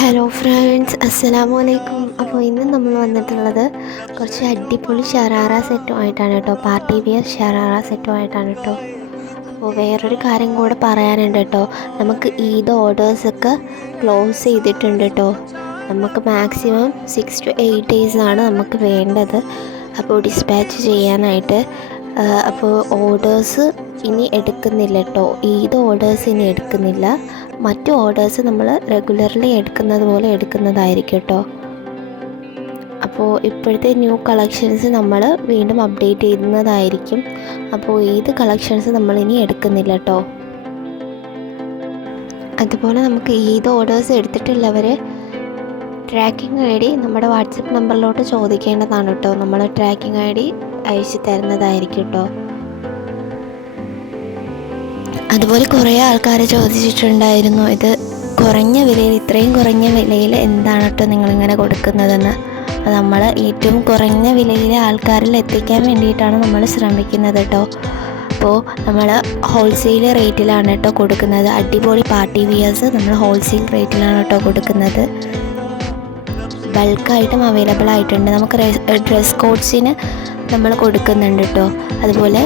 Hello friends, അസ്സലാമു അലൈക്കും. അപ്പോൾ ഇന്ന് നമ്മൾ വന്നിട്ടുള്ളത് കുറച്ച് അടിപൊളി ഷറാറ സെറ്റുമായിട്ടാണ് കേട്ടോ. പാർട്ടി വെയർ ഷറാറ സെറ്റുമായിട്ടാണ് കേട്ടോ. അപ്പോൾ വേറൊരു കാര്യം കൂടെ പറയാനുണ്ട് കേട്ടോ. നമുക്ക് ഈദ് ഓർഡേഴ്സൊക്കെ ക്ലോസ് ചെയ്തിട്ടുണ്ട് കേട്ടോ. നമുക്ക് മാക്സിമം 6 to 8 ഡേയ്സാണ് നമുക്ക് വേണ്ടത് അപ്പോൾ ഡിസ്പാച്ച് ചെയ്യാനായിട്ട്. അപ്പോൾ ഓർഡേഴ്സ് ഇനി എടുക്കുന്നില്ല കേട്ടോ. ഈദ് ഓർഡേഴ്സ് ഇനി എടുക്കുന്നില്ല. മറ്റു ഓർഡേഴ്സ് നമ്മൾ റെഗുലർലി എടുക്കുന്നത് പോലെ എടുക്കുന്നതായിരിക്കും കേട്ടോ. അപ്പോൾ ഇപ്പോഴത്തെ ന്യൂ കളക്ഷൻസ് നമ്മൾ വീണ്ടും അപ്ഡേറ്റ് ചെയ്യുന്നതായിരിക്കും. അപ്പോൾ ഈദ് കളക്ഷൻസ് നമ്മളിനി എടുക്കുന്നില്ല കേട്ടോ. അതുപോലെ നമുക്ക് ഈദ് ഓർഡേഴ്സ് എടുത്തിട്ടുള്ളവർ ട്രാക്കിംഗ് ഐ ഡി നമ്മുടെ വാട്സപ്പ് നമ്പറിലോട്ട് ചോദിക്കേണ്ടതാണ് കേട്ടോ. നമ്മൾ ട്രാക്കിംഗ് ഐ ഡി അയച്ചു തരുന്നതായിരിക്കും കേട്ടോ. അതുപോലെ കുറേ ആൾക്കാർ ചോദിച്ചിട്ടുണ്ടായിരുന്നു, ഇത് കുറഞ്ഞ വിലയിൽ, ഇത്രയും കുറഞ്ഞ വിലയിൽ എന്താണ് കേട്ടോ നിങ്ങളിങ്ങനെ കൊടുക്കുന്നതെന്ന്. അപ്പോൾ നമ്മൾ ഏറ്റവും കുറഞ്ഞ വിലയിൽ ആൾക്കാരിൽ എത്തിക്കാൻ വേണ്ടിയിട്ടാണ് നമ്മൾ ശ്രമിക്കുന്നത് കേട്ടോ. അപ്പോൾ നമ്മൾ ഹോൾസെയിൽ റേറ്റിലാണ് കേട്ടോ കൊടുക്കുന്നത്. അടിപൊളി പാർട്ടി വിയേഴ്സ് നമ്മൾ ഹോൾസെയിൽ റേറ്റിലാണ് കേട്ടോ കൊടുക്കുന്നത്. ബൾക്കായിട്ടും അവൈലബിൾ ആയിട്ടുണ്ട്. നമുക്ക് ഡ്രസ് കോഡ്സിന് നമ്മൾ കൊടുക്കുന്നുണ്ട് കേട്ടോ. അതുപോലെ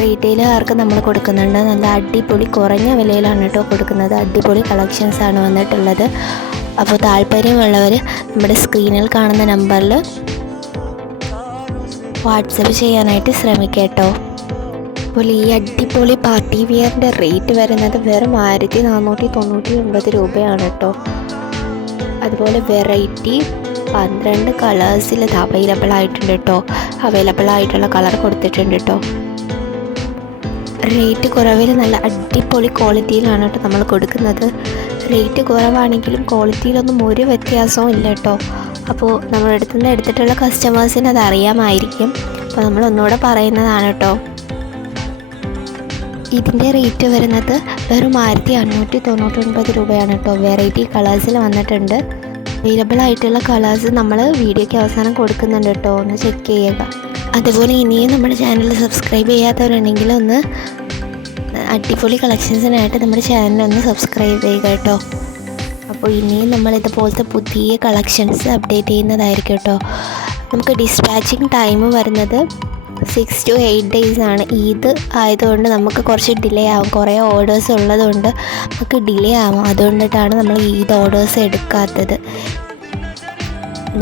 റീറ്റെയിലുകാർക്ക് നമ്മൾ കൊടുക്കുന്നുണ്ട്. നല്ല അടിപൊളി കുറഞ്ഞ വിലയിലാണ് കേട്ടോ കൊടുക്കുന്നത്. അടിപൊളി കളക്ഷൻസാണ് വന്നിട്ടുള്ളത്. അപ്പോൾ താല്പര്യമുള്ളവർ നമ്മുടെ സ്ക്രീനിൽ കാണുന്ന നമ്പറിൽ വാട്സപ്പ് ചെയ്യാനായിട്ട് ശ്രമിക്കുക കേട്ടോ. അപ്പോൾ ഈ അടിപൊളി പാർട്ടി വിയറിൻ്റെ റേറ്റ് വരുന്നത് വെറും 1499 രൂപയാണ് കേട്ടോ. അതുപോലെ വെറൈറ്റി 12 കളേഴ്സിൽ ഇത് അവൈലബിൾ ആയിട്ടുണ്ട് കേട്ടോ. അവൈലബിൾ ആയിട്ടുള്ള കളർ കൊടുത്തിട്ടുണ്ട് കേട്ടോ. റേറ്റ് കുറവിൽ നല്ല അടിപൊളി ക്വാളിറ്റിയിലാണ് കേട്ടോ നമ്മൾ കൊടുക്കുന്നത്. റേറ്റ് കുറവാണെങ്കിലും ക്വാളിറ്റിയിലൊന്നും ഒരു വ്യത്യാസവും ഇല്ല കേട്ടോ. അപ്പോൾ നമ്മുടെ അടുത്ത് നിന്ന് എടുത്തിട്ടുള്ള കസ്റ്റമേഴ്സിന് അത് അറിയാമായിരിക്കും. അപ്പോൾ നമ്മൾ ഒന്നുകൂടെ പറയുന്നതാണ് കേട്ടോ. ഇതിൻ്റെ റേറ്റ് വരുന്നത് വെറും 1599 രൂപയാണ് കേട്ടോ. വെറൈറ്റി കളേഴ്സിൽ വന്നിട്ടുണ്ട്. അവൈലബിൾ ആയിട്ടുള്ള കളേഴ്സ് നമ്മൾ വീഡിയോയ്ക്ക് അവസാനം കൊടുക്കുന്നുണ്ട് കേട്ടോ. ഒന്ന് ചെക്ക് ചെയ്യുക. അതുപോലെ ഇനിയും നമ്മുടെ ചാനൽ സബ്സ്ക്രൈബ് ചെയ്യാത്തവരുണ്ടെങ്കിൽ ഒന്ന് അടിപൊളി കളക്ഷൻസിനായിട്ട് നമ്മുടെ ചാനലൊന്ന് സബ്സ്ക്രൈബ് ചെയ്യുക കേട്ടോ. അപ്പോൾ ഇനിയും നമ്മൾ ഇതുപോലത്തെ പുതിയ കളക്ഷൻസ് അപ്ഡേറ്റ് ചെയ്യുന്നതായിരിക്കും കേട്ടോ. നമുക്ക് ഡിസ്പാച്ചിങ് ടൈം വരുന്നത് 6 to 8 ഡേയ്സാണ്. ഈദ് ആയതുകൊണ്ട് നമുക്ക് കുറച്ച് ഡിലേ ആവും. കുറേ ഓർഡേഴ്സ് ഉള്ളതുകൊണ്ട് നമുക്ക് ഡിലേ ആവും. അതുകൊണ്ടിട്ടാണ് നമ്മൾ ഈദ് ഓർഡേഴ്സ് എടുക്കാത്തത്.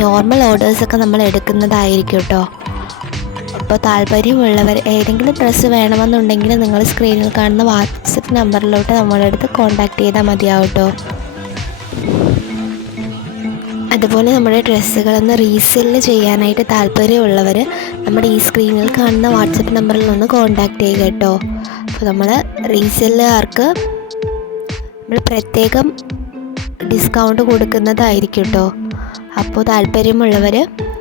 നോർമൽ ഓർഡേഴ്സൊക്കെ നമ്മൾ എടുക്കുന്നതായിരിക്കും കേട്ടോ. അപ്പോൾ താല്പര്യമുള്ളവർ ഏതെങ്കിലും ഡ്രസ്സ് വേണമെന്നുണ്ടെങ്കിൽ നിങ്ങൾ സ്ക്രീനിൽ കാണുന്ന വാട്സപ്പ് നമ്പറിലോട്ട് നമ്മളുടെ അടുത്ത് കോൺടാക്റ്റ് ചെയ്താൽ മതിയാവും കേട്ടോ. അതുപോലെ നമ്മുടെ ഡ്രസ്സുകളൊന്ന് റീസെല്ല് ചെയ്യാനായിട്ട് താല്പര്യമുള്ളവർ നമ്മുടെ ഈ സ്ക്രീനിൽ കാണുന്ന വാട്സപ്പ് നമ്പറിൽ ഒന്ന് കോൺടാക്റ്റ് ചെയ്യുക കേട്ടോ. അപ്പോൾ നമ്മൾ റീസെല്ലുകാർക്ക് നമ്മൾ പ്രത്യേകം ഡിസ്കൗണ്ട് കൊടുക്കുന്നതായിരിക്കും കേട്ടോ. അപ്പോൾ താല്പര്യമുള്ളവർ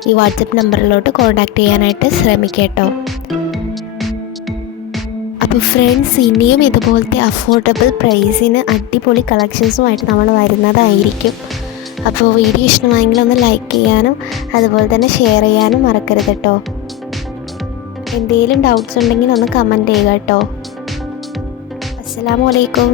ഈ വാട്സപ്പ് നമ്പറിലോട്ട് കോൺടാക്റ്റ് ചെയ്യാനായിട്ട് ശ്രമിക്കുക കേട്ടോ. അപ്പോൾ ഫ്രണ്ട്സ്, ഇനിയും ഇതുപോലത്തെ അഫോർഡബിൾ പ്രൈസിന് അടിപൊളി കളക്ഷൻസുമായിട്ട് നമ്മൾ വരുന്നതായിരിക്കും. അപ്പോൾ വീഡിയോ ഇഷ്ടമായെങ്കിൽ ഒന്ന് ലൈക്ക് ചെയ്യാനും അതുപോലെ തന്നെ ഷെയർ ചെയ്യാനും മറക്കരുത് കേട്ടോ. എന്തെങ്കിലും ഡൗട്ട്സ് ഉണ്ടെങ്കിൽ ഒന്ന് കമൻറ്റ് ചെയ്യുക കേട്ടോ. അസ്സലാമു അലൈക്കും.